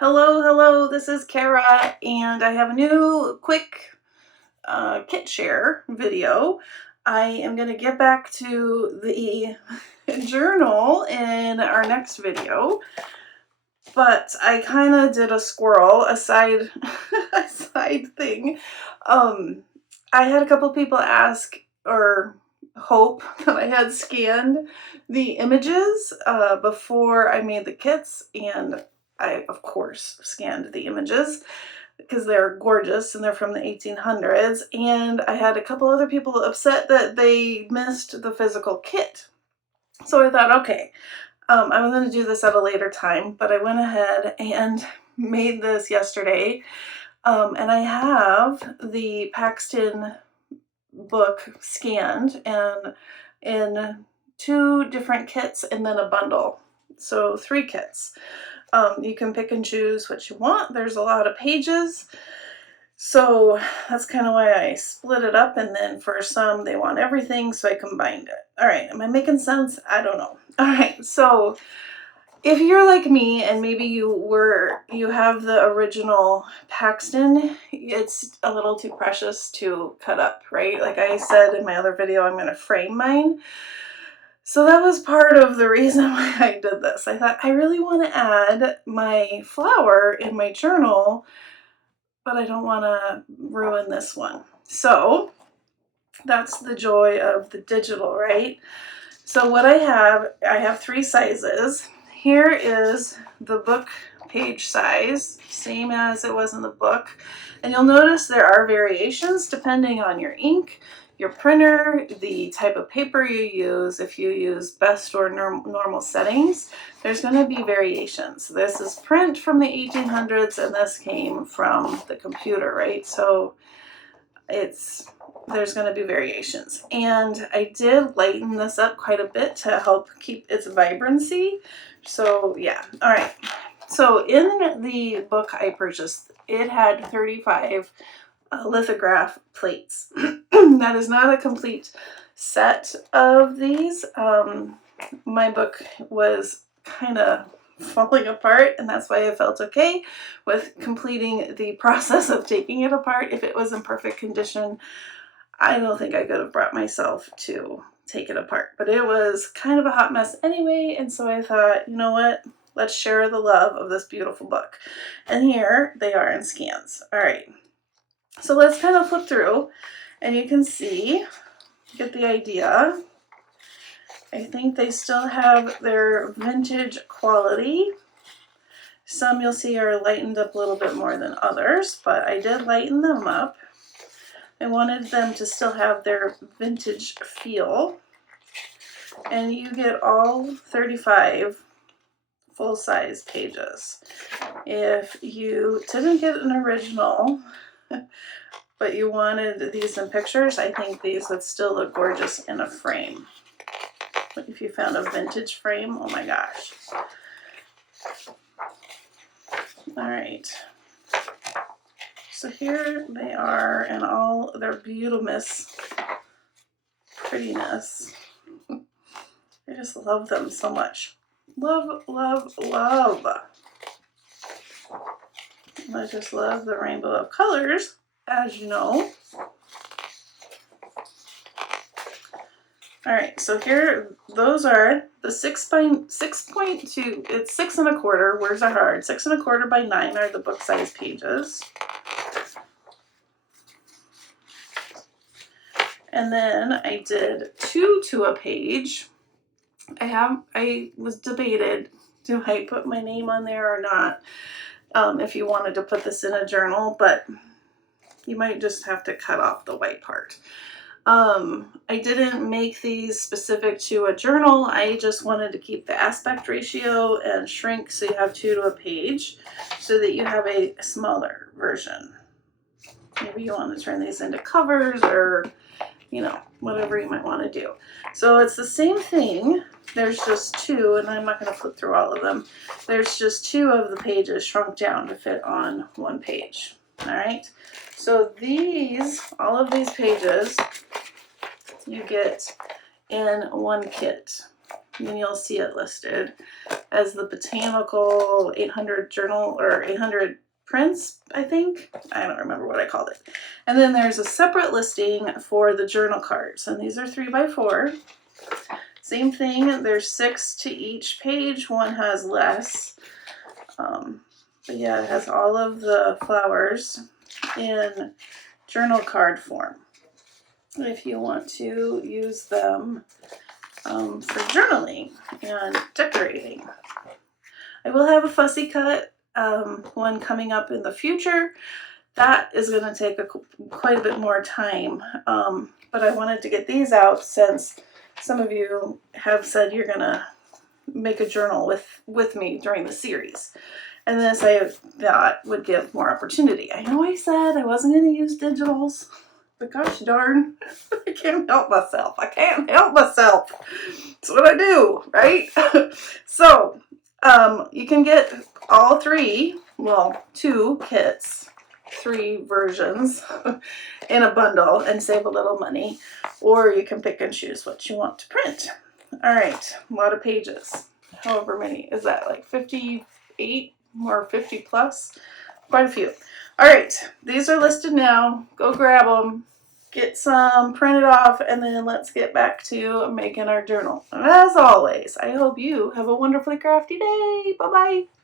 Hello, hello, this is Cara, and I have a new quick kit share video. I am going to get back to the journal in our next video, but I kind of did a squirrel, a side thing. I had a couple people ask or hope that I had scanned the images before I made the kits, and I, of course, scanned the images because they're gorgeous and they're from the 1800s. And I had a couple other people upset that they missed the physical kit. So I thought, okay, I'm going to do this at a later time, but I went ahead and made this yesterday. And I have the Paxton book scanned and in 2 different kits and then a bundle. So 3 kits. You can pick and choose what you want. There's a lot of pages. So that's kind of why I split it up, and then for some they want everything, so I combined it. All right, am I making sense? I don't know. All right, so if you're like me and maybe you have the original Paxton, it's a little too precious to cut up, right? Like I said in my other video, I'm going to frame mine. So that was part of the reason why I did this. I thought I really want to add my flower in my journal, but I don't want to ruin this one. That's the joy of the digital, right? So what I have 3 sizes. Here is the book page size, same as it was in the book. And you'll notice there are variations depending on your ink, your printer, the type of paper you use. If you use best or normal settings, there's going to be variations. This is print from the 1800s and this came from the computer, right? So there's going to be variations. And I did lighten this up quite a bit to help keep its vibrancy. So yeah, all right. So in the book I purchased, it had 35 lithograph plates. That is not a complete set of these. My book was kind of falling apart, and that's why I felt okay with completing the process of taking it apart. If it was in perfect condition, I don't think I could have brought myself to take it apart, but it was kind of a hot mess anyway, and so I thought, you know what, let's share the love of this beautiful book. And here they are in scans. All right, so let's kind of flip through, and you can see, get the idea. I think they still have their vintage quality. Some you'll see are lightened up a little bit more than others, but I did lighten them up. I wanted them to still have their vintage feel. And you get all 35 full-size pages. If you didn't get an original, but you wanted these in pictures, I think these would still look gorgeous in a frame. But if you found a vintage frame, oh my gosh. All right. So here they are in all their beautifulness, prettiness. I just love them so much. Love, love, love. I just love the rainbow of colors, as you know. All right, so here, those are the 6.2, it's 6 1/4, words are hard, 6 1/4 by 9 are the book size pages. And then I did 2 to a page. I was debated, do I put my name on there or not? If you wanted to put this in a journal, but you might just have to cut off the white part. I didn't make these specific to a journal. I just wanted to keep the aspect ratio and shrink so you have 2 to a page so that you have a smaller version. Maybe you want to turn these into covers or, you know, whatever you might want to do. So it's the same thing. There's just 2, and I'm not going to flip through all of them. There's just 2 of the pages shrunk down to fit on 1 page. All right. So all of these pages, you get in 1 kit. and you'll see it listed as the Botanical 800 journal or 800 prints, I think. I don't remember what I called it. And then there's a separate listing for the journal cards, and these are 3x4. Same thing, there's 6 to each page. One has less. But yeah, it has all of the flowers in journal card form if you want to use them for journaling and decorating. I will have a fussy cut one coming up in the future. That is going to take quite a bit more time, but I wanted to get these out since some of you have said you're going to make a journal with me during the series. And this I thought would give more opportunity. I know I said I wasn't going to use digitals, but gosh darn, I can't help myself. I can't help myself. It's what I do, right? So you can get all 3, well, 2 kits, 3 versions in a bundle and save a little money, or you can pick and choose what you want to print. All right, a lot of pages. However many is that, like 58 or 50 plus? Quite a few. All right, these are listed now. Go grab them, get some printed off, and then let's get back to making our journal. And as always, I hope you have a wonderfully crafty day. Bye-bye.